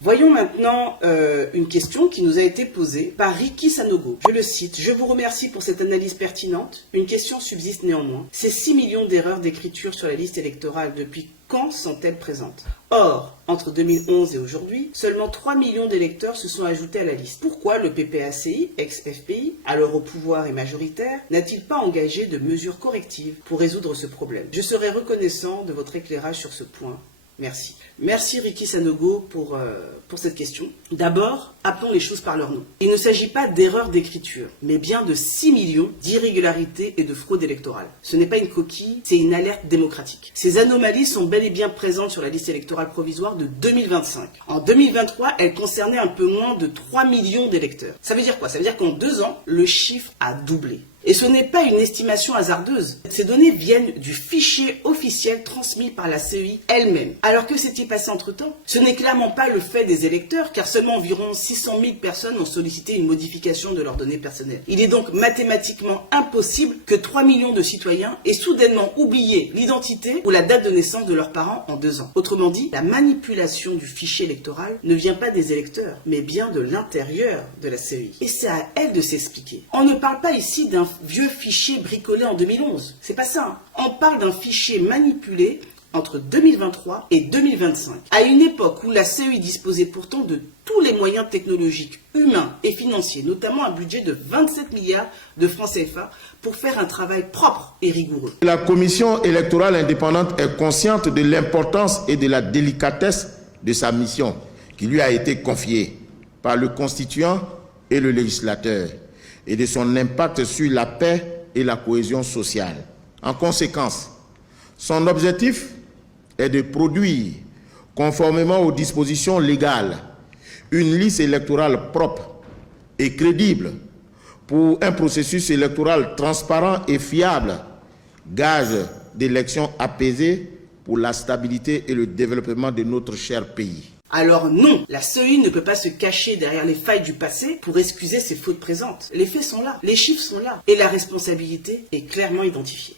Voyons maintenant une question qui nous a été posée par Ricky Sanogo. Je le cite: « Je vous remercie pour cette analyse pertinente. Une question subsiste néanmoins. Ces 6 millions d'erreurs d'écriture sur la liste électorale, depuis quand sont-elles présentes? Or, entre 2011 et aujourd'hui, seulement 3 millions d'électeurs se sont ajoutés à la liste. Pourquoi le PPACI, ex-FPI, alors au pouvoir et majoritaire, n'a-t-il pas engagé de mesures correctives pour résoudre ce problème? Je serai reconnaissant de votre éclairage sur ce point. Merci. » Merci Ricky Sanogo pour cette question. D'abord, appelons les choses par leur nom. Il ne s'agit pas d'erreur d'écriture, mais bien de 6 millions d'irrégularités et de fraude électorale. Ce n'est pas une coquille, c'est une alerte démocratique. Ces anomalies sont bel et bien présentes sur la liste électorale provisoire de 2025. En 2023, elles concernaient un peu moins de 3 millions d'électeurs. Ça veut dire quoi? Ça veut dire qu'en 2 ans, le chiffre a doublé. Et ce n'est pas une estimation hasardeuse. Ces données viennent du fichier officiel transmis par la CEI elle-même. Alors que s'est-il passé entre-temps? Ce n'est clairement pas le fait des électeurs, car seulement environ 600 000 personnes ont sollicité une modification de leurs données personnelles. Il est donc mathématiquement impossible que 3 millions de citoyens aient soudainement oublié l'identité ou la date de naissance de leurs parents en 2 ans. Autrement dit, la manipulation du fichier électoral ne vient pas des électeurs, mais bien de l'intérieur de la CEI. Et c'est à elle de s'expliquer. On ne parle pas ici d'un vieux fichier bricolé en 2011. C'est pas ça. On parle d'un fichier manipulé entre 2023 et 2025, à une époque où la CEI disposait pourtant de tous les moyens technologiques, humains et financiers, notamment un budget de 27 milliards de francs CFA pour faire un travail propre et rigoureux. La Commission électorale indépendante est consciente de l'importance et de la délicatesse de sa mission qui lui a été confiée par le constituant et le législateur, et de son impact sur la paix et la cohésion sociale. En conséquence, son objectif est de produire, conformément aux dispositions légales, une liste électorale propre et crédible pour un processus électoral transparent et fiable, gage d'élections apaisées pour la stabilité et le développement de notre cher pays. Alors non, la CEI ne peut pas se cacher derrière les failles du passé pour excuser ses fautes présentes. Les faits sont là, les chiffres sont là, et la responsabilité est clairement identifiée.